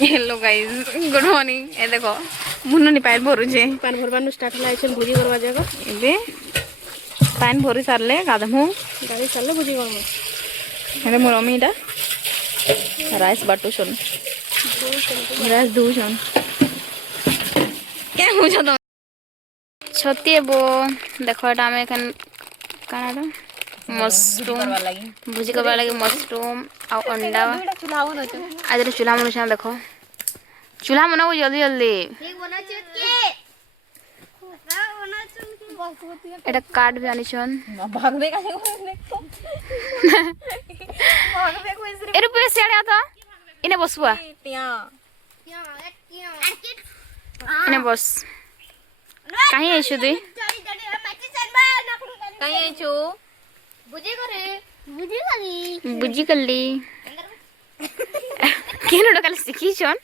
Hello guys good morning. ए देखो मुन्नु नि पानी भरुचे पानी भरबानु स्टार्ट होला एछन भुजी करवा जागा एबे पानी भरि सारले गाधमु गाड़ी चलले भुजी करवा हेले मोर मम्मीटा राइस बाटुछन राइस दुछन क्या हो छ छती बो देखो एटा हम एखन काना मशरूम भुजी करवा लगे मशरूम आ अंडा आज चूल्हा मन देखो चूल्हा बनाओ जल्दी जल्दी এটা কাট भी আনিছন ভাগবে কাছে এর উপরে সেড়ে আতা ইনে বসবা ইনে বস কাহি আইছো তুই কাহি আইছো বুঝি করলি কেন কাল শিখিছন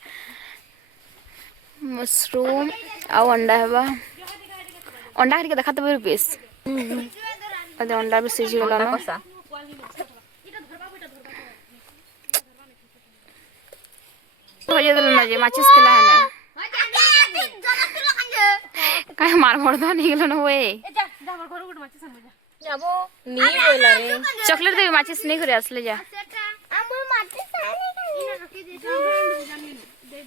मशरूम आ अंडा हेबा अंडा करके देखाते बे पीस अदे अंडा भी सिझी गेला ना भजे दल ना जे माचिस केला है ना काय मार मोर दो नहीं गेलो ना ओए जा हमर घर गुड माची संग जा जाबो नी बोला रे चॉकलेट दे माचिस नहीं करे असले जा हमर माचिस नहीं इना रखी दे जानी दे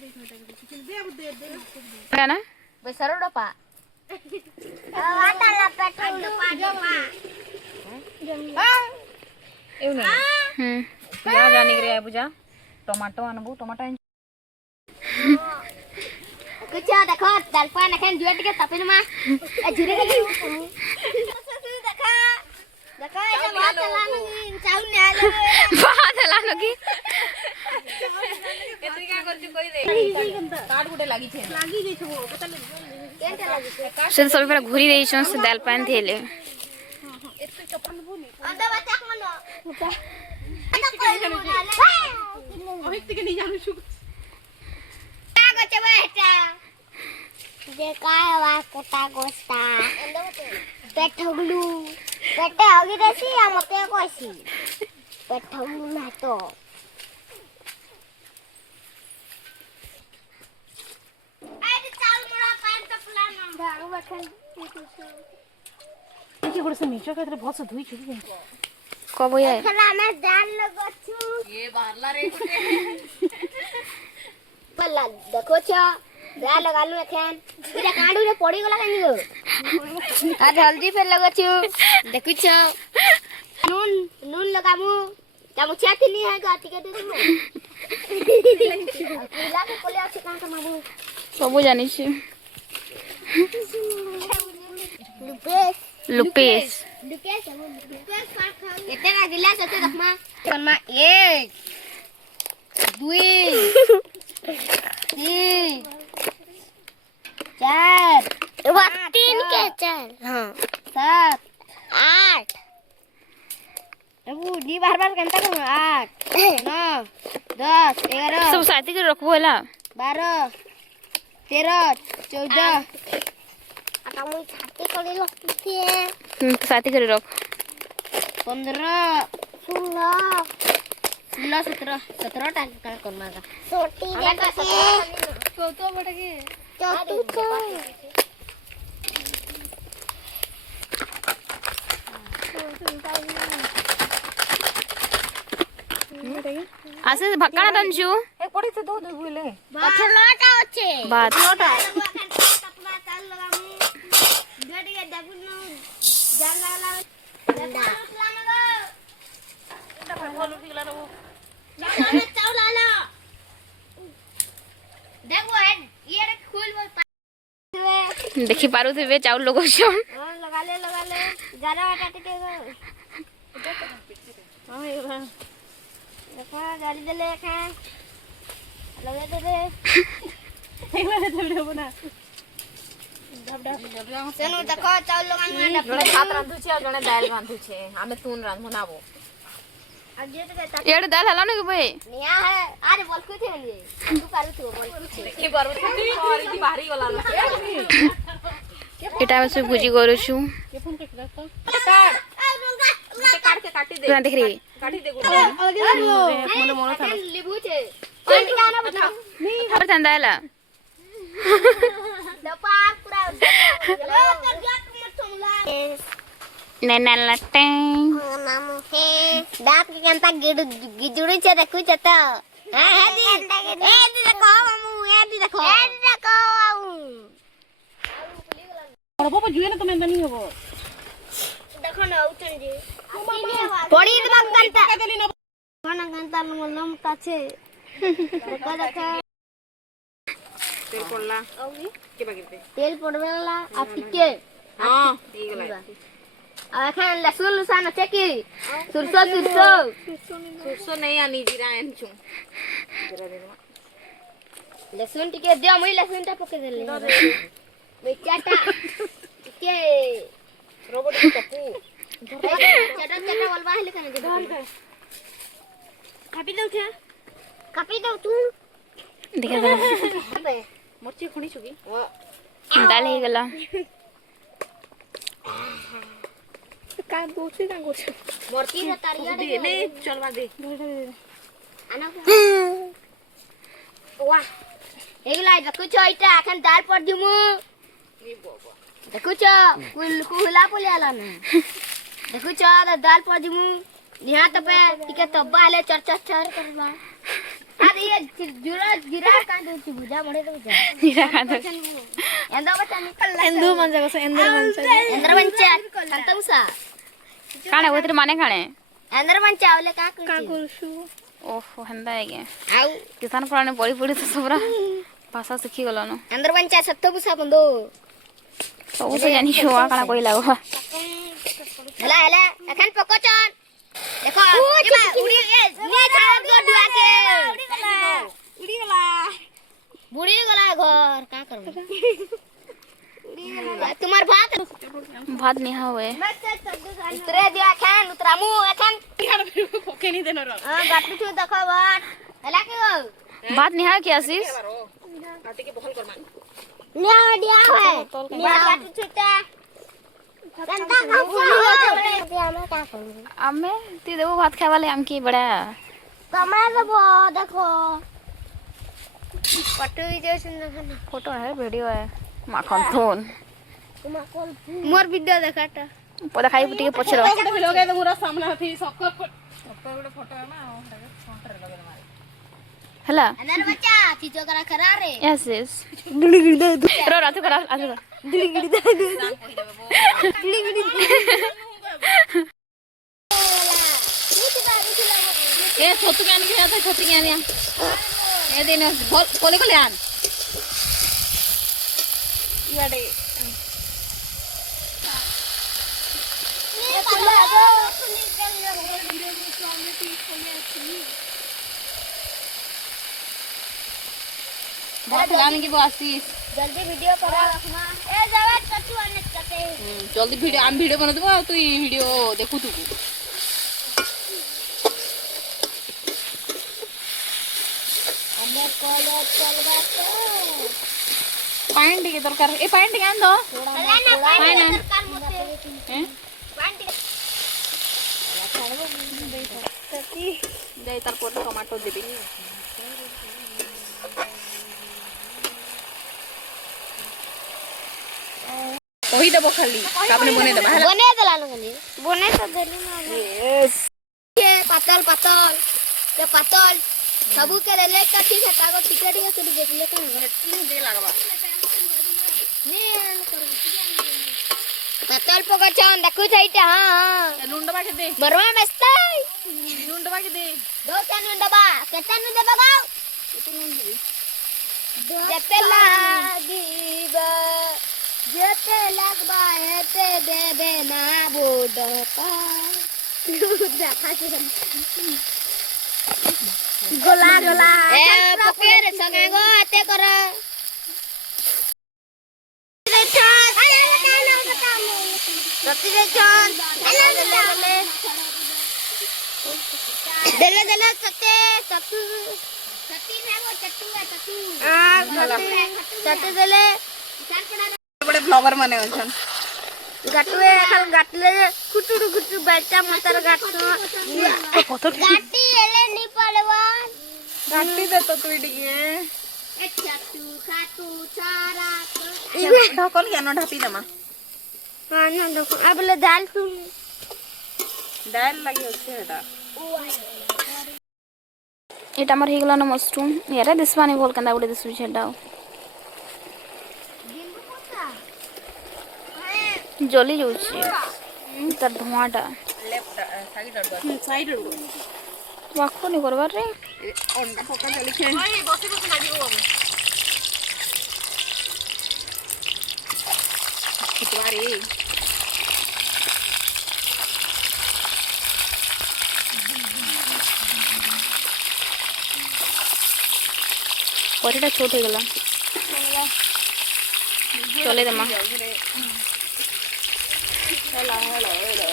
क्या ना बेसरो डपा वाटाला पेट्रोल डपा एउने जा जानी रे बुझा टमाटो अनबो टमाटो कुछ देखो दालपा नखन जुएट के तपिन मा झुरे के देखा देखा ऐसा बात चलानो चाउ ने आले बात चलानो की केतरी का करछु कोई दे कार्ड गुटे लागी छे लागी गई छो पता केनटा लागी छे से सब पहले घुरी देई छन से दाल पान थेले एतो चपन बोनी अंडा बाचा मनो ओहित के नहीं जानू छु का गचे बेटा जे काय वा कोटा गोस्ता पेठगलू पेटे होगी देसी या मते कोसी पेठगलू ना तो बहुत से धुई छुई कब ये खला में दाल लगछु ये बाहरला रे पल्ला देखो छ दाल लगालु एखन इरा काडू रे पड़ी गला कानी गो आ जल्दी पे लगछु देखु छ नून नून लगामु चामुचिया थिनी है गाती के दे पीला के कोले अछि कान का माबू सब जानी छी लुपेस लुपेस लुपेस कितना गिलास होते रखमा करमा 1 2 3 4 वो 3 के 4 हां 7 8 अब दी बार बार घंटा को 8 9 10 11 सब साथी के रखबो होला 12 13 14 आता मुई छाती करे लगती है साथी करे रख 15 16 17 टा का करना का छोटी जगह तो बड़ा के छोटी तो आसे भक्काना दंजू एक पड़ी से दो बोले अच्छा लटा होचे बात लटा कपड़ा चाल लगामु गडी के दबुनु जान लागला लटा उठलाना गो एटा भगवान उठिला रो ना चाउल आला देखो है ये रे खोल बोल देखि पारु थे चाउल लोग छन हां लगा ले गारा काट के गो हां ये देखा गाड़ी दे ले खा लगा दे रे एक बार दे बना डब सेनु देखो चाउल लगान में जने भात रांधु छे और जने दाल रांधु छे हमें तून रांध बनाबो आज ये तो एड़ दाल हला न के बे निया है अरे बोल को थे ले तू पारु तू बोल को थे की बार और इदी बाहरी गला एटा में से भुजी करू छु के फोन के रख काट काट के काटी दे देख रही काटी दे गुड मोनो मोनो था लेबू छे पानी का ना बता नहीं କରିଥାନ୍ତା ହେଲା ନେନା ଟେଂ दांत के कंता गिजुड़ी से देखु छ त हे दी देखो मामू हे दी देखो और बाबा जुए ना तुम्हें नहीं होबो देखो ना उठन जी पड़ी दबा कंता कोना कंता लम काछे देखो देखो तेल पड़ला के बागिते तेल पड़वेला आ टिके हां ठीक गला अखन लहसुन लुसान আছে কি सुरसो सुसो नहीं आनी जीरा एनछु लहसुन टिके दियो मुई लहसुन टा पके देले बेचाटा टिके रोबोट टपू चटा चटा बोलबा हेले कने दे कापी दो तू देखा मरची खुणी छुगी डाल ही गला मोरती रे तारिया दे ने चलवा दे आना वाह एगला देखु छ इटा अखन दाल पर दिमु नी बाबा देखु छ कुला पुलियाला ना देखु छ दाल पर दिमु यहाँ त पे टिके तब्बा ले चर करबा अरे ये जीरा का दे बुझा मडे तो बुझा जीरा खा दो ಎಂದ ಬಚ್ಚ ನಿಕಲ್ ಎಂದು ಮಂಜಗಸ ಎಂದ್ರ ಮಂಚ ಸಂತಂಸ ಕಾಣೆ ಹೋದ್ರೆ ಮನೆ ಕಾಣೆ ಎಂದ್ರ ಮಂಚ ಅವಲೆ का କରୁଛୁ ଓହୋ ହେନ୍ତା ଆଜ୍ଞା ଆଉ କିସାନ ପଳାନେ ପଢି ପଢି ତ ସବୁରା ଭାଷା ଶିଖି ଗଲନ ಎಂದ್ರ ಮಂಚ ಸತ್ತ ಬುಸಾ ಬಂದು ସବୁ ତ ଜାଣିଛୁ ଆ କାଣା କହିଲା ଗୋ ହେଲା ହେଲା এখন পকচন দেখো এবা উড়ি নিয়ে ছাড় গো দুয়া के उड़ी गला बुढ़ी गला घर का करबो तुम्हार भात भात निहा हुए उतरे दिया खान उतरामु एखन ओके नहीं देनो रो गाटू छु देखो बाट हला के गो भात निहा के आशीष काटे के बहल कर मान निया दिया है निया गाटू छुटा कंता खाऊ हमें का करबो आमे ती देबो भात खावाले आम की बड़ा कमा देबो देखो पटु जो सुंदर खाना फोटो है वीडियो है माखन थोन मोर वीडियो देखाटा पदा खाई टिके पछरो फोटो लगे तो पूरा सामने थी सकर फोटो फोटो है ना फोटो लगे मारे हला अंदर बच्चा चीजो करा खरा रे यस यस गिड़ी गिड़ी दे रो रातु करा आजु गिड़ी गिड़ी दे गिड़ी गिड़ी ए छोटू के आने के आता छोटी के आने ए दिन कोले कोले आन इवाडे बहुत लाने की आशीष जल्दी वीडियो करा रखना ए जवाब कछु अने कते जल्दी वीडियो हम वीडियो बना देबो तू ये वीडियो देखू तू हमें कॉलेज चलवा तो पैंट के दरकार ए पैंट के आन दो हला ना पानी ना। सरकार मते हैं पानी जाई तार पर टमाटो देबी कही देबो खाली आपने बने देबा हला बने देला न खाली बने तो देली ना यस ये पातल पातल ये पातल सबू के ले का ठीक है ताको टिकट के सुन देख ले कौन दे लागबा पातल पकचन देखु छैटा हां लुंडबा के दे बरवा मस्ताई लुंडबा के दे दो चान डबा केतन देबा गाओ जते लागिबा जते लगबा हेते देबे ना बोडका गोला गोला ए पकेर संगे गो आते कर रति रे चान देले देले सते सतु सती ने वो चट्टू है चट्टू सते देले बड़े ब्लॉगर माने अछन गाटुए खाल गाटले कुटुडु कुटु बेचा मतर गाटु गाटी एले नी पड़वा काटी दे तो तू इडिए ढकल क्या न ढापी दमा अब ले दाल सुन डाल लगी अच्छे एटा এটা আমার হয়ে গেল না মশরুম এরা দিসবানি বল কেন উড়ে দিসু সেটাও জলি যাচ্ছে তার ধোঁয়াটা लेफ्ट साइड रो ওয়াক্কো নি করবার রে अंडा पका चली खे ओए बसी बसी लागी हो कितवारी কড়িটা ছোট হয়ে গেল চলে দেমা हेलो हेलो हेलो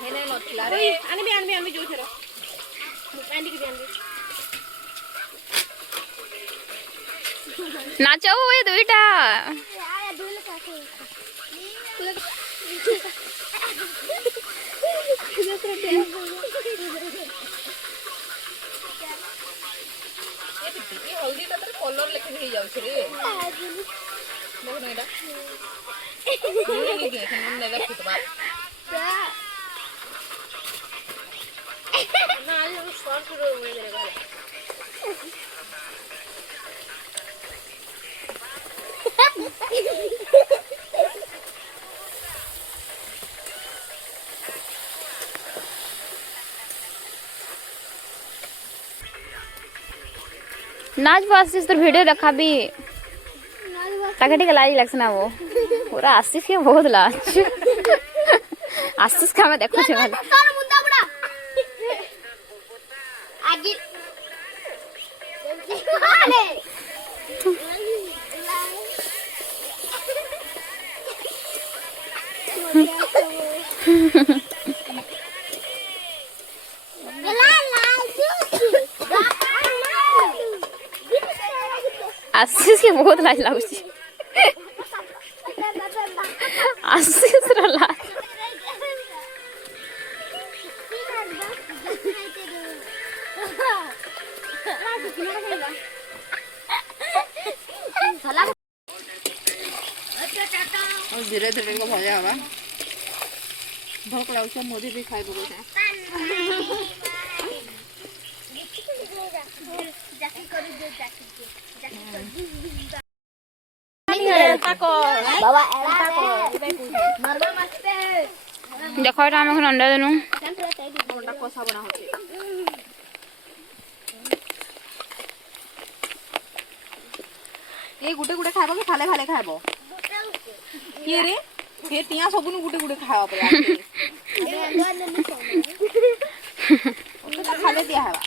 हेने नथला रे आनबी जो छेरो कांडी के आनबी নাচাও ওই দুইটা ये हल्दी ता तर कलर लेके ही जाउ छे रे देखो ना एटा ये के एखन ने लग फुटबा ना आज शॉर्ट रो मेरे घर নাচ বাসিস তোর ভিডিও দেখাবি তাকে ঠিক লাজ লাগছে না ও ওরা আসিস কে বহুত লাজ আসিস কে আমি দেখুছি ভালো তোর মুদ্দা বুড়া আগে আরে আসিস কে বহুত লাজ লাগুছি আসিস র লাজ और धीरे धीरे को भजा हवा भूख लागछ मोदी भी खाइ बगो छै বাবা এলা মারবা মারতে দেখো এটা আমি এখন অন্ডা দেনু अंडा कसा बना होছে ए गुटे गुटे खाइबो कि फाले फाले खाइबो ये रे हे तिया सबनु गुटे गुटे खावा पे ओके खाले दिया हवा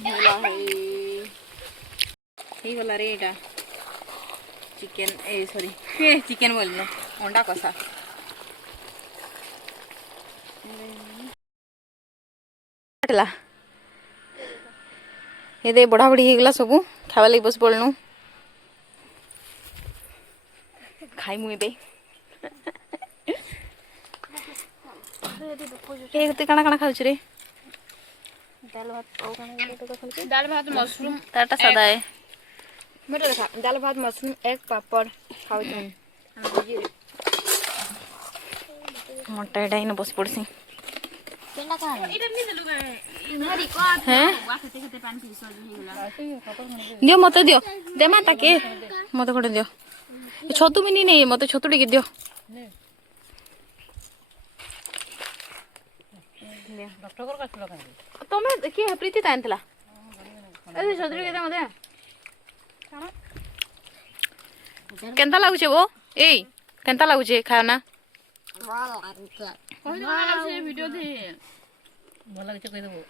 बोला है हे वाला रे एटा चिकन ए सॉरी ए चिकन बोलनो अंडा कसा কাটলা এদে বড়া বড়ি হয়ে গেলা সবু খাওয়া লাগি বস পড়লু খাইমু এবে এ তুই কানা কানা খাউছ রে दाल भात मशरूम তারটা সাদা है मेरे देखा दाल भात मशरूम एक पापड़ खाओ মোটা এটাই না বস পড়ছি কেনা কানে হ্যাঁ দিও মতে দিও দে মা তাকে মতে করে দিও ছতু মিনি নেই মতে ছতু টিকে দিও ତମେ କିଏ ପ୍ରୀତି ତା ଆଣିଥିଲା ଏ ଛତୁଟି କେତେ ମତେ କେନ୍ତା ଲାଗୁଛେ ବୋ ଏଇ କେନ୍ତା ଲାଗୁଛେ ଖାଅ ନା वीडियो दे ଭଲ ଲାଗୁଛି କହି ଦେବୁ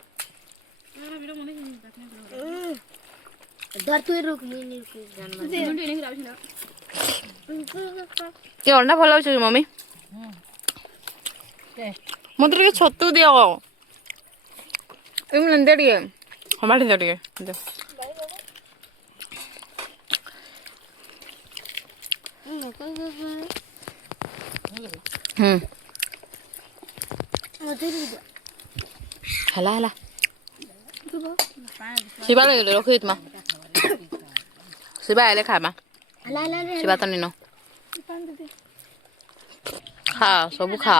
धर तू रुक नहीं ଏ ଅଣ୍ଡା ଭଲ ଲାଗୁଛି କି ମମି ମତେ ଟିକେ ଛତୁ ଦିଅ ଏମିତି ଦେ ଟିକେ ହମାଡ଼ି ଦେ ଟିକେ ଦେ ହେଲା ହେଲା ଶିବା ଲାଗିଲେ ରଖିଦେଇ ତୁମା ଶିବା ଆଇଲେ ଖାଇବା ହେଲା ହେଲା ରେ ଶିବା ତ ନିନ ଖା ସବୁ ଖା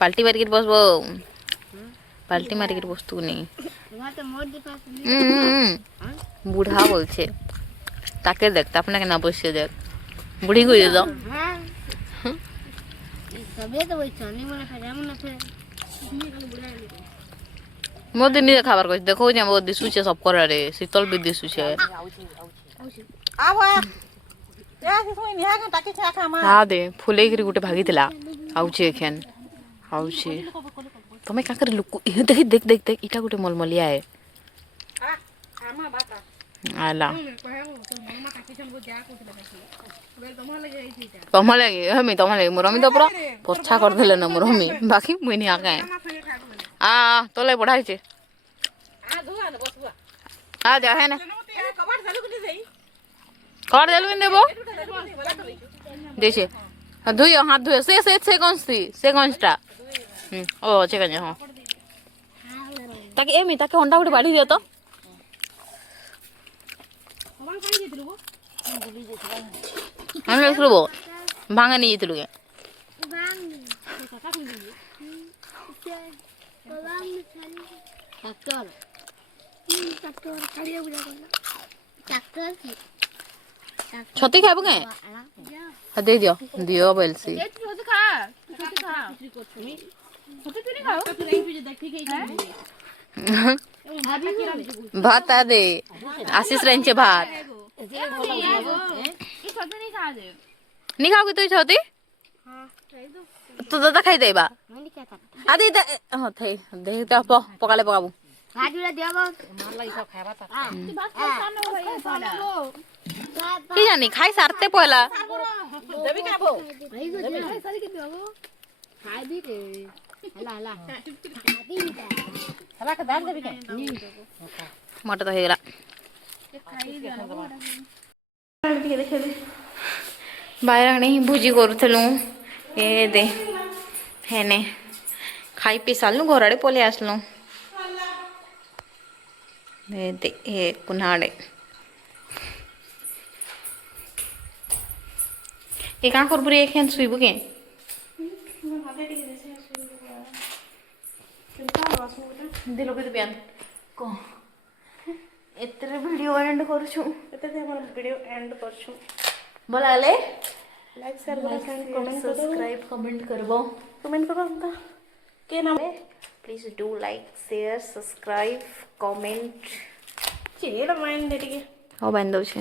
ପାଲ୍ଟି ମାରିକିରି ବସବ ପାଲ୍ଟି ମାରିକିରି ବସତୁ नहीं তোমার তো মোর দি পাস बुढ़ा बोल छे ताके देख अपने के ना बसिए देख बुढ़ी को दे दो হ্যাঁ সবে তো ওই চানি মনে খাজা মনে ফে मो दिन नहीं खाबार कह देखो जे मो दिसु छे सब करे रे शीतल भी दिसु छे आ भया या से सोई निहा का टाके छा खामा हा दे फुले गिरी गुटे भागीतिला आउछे एखन आउछे तमे का कर लुक देख देख देख देख इटा गुटे मलमलिया है आ आमा बाता आला कहे वो तो मामा काकी हमको जा को बे तमा लगे आई थी तमा लगे हमी मोरमी तो पूरा पोछा कर देले न मोरमी बाकी मुई नहीं आके आ तोले बढ़ाई छे आ धुआ न बसुआ आ जा है ना कबाड़ चालू कर दे कर देलु इन देबो देछे धुइयो हाथ धुइयो से कौनटा ओ अच्छे कन्या हां ताकि एमी ताकि अंडा गुटे बाड़ी दियो तो कबाड़ काई जेतलु वो हम लेसलु बो भांगा नहीं जेतलु के বাং काका कोई नहीं বাং ট্রাক্টর ট্রাক্টর খাড়িয়া বুঝা করলা ট্রাক্টর কি छती खाबो के दे दियो दियो बेलसी छोटी खा छोटी नहीं खाओ तो नहीं पीजे देख के भात आ दे आशीष रेंचे भात नहीं खाओगे तू छती तो दादा खाई देबा মানে কে কাটা आदि हां थे दे तो पकाले पकाबू ভাজুলা দেব मार लगी सब खाबा ता की जानी खाई सारते पहला देबी का भो ভাই গো ভাই সালি কি দেব খাই দি রে হলা হলা খাদি তা हला का दान देबी का मट तो हेगला बायराणी भुजी करूथलु ए दे हेने खाई पी सालनु घर आड़े पले आसलु दे हे कुनाड़े ए का करबु रे एखन सुइबु के दिलो के बयान को एतरे वीडियो एंड करछु एते हमर वीडियो एंड करछु बोला ले like share comment subscribe comment करबो कमेंट करो हमका के नाम please do like share subscribe comment चेला माइन देटी के हो बंद दो छे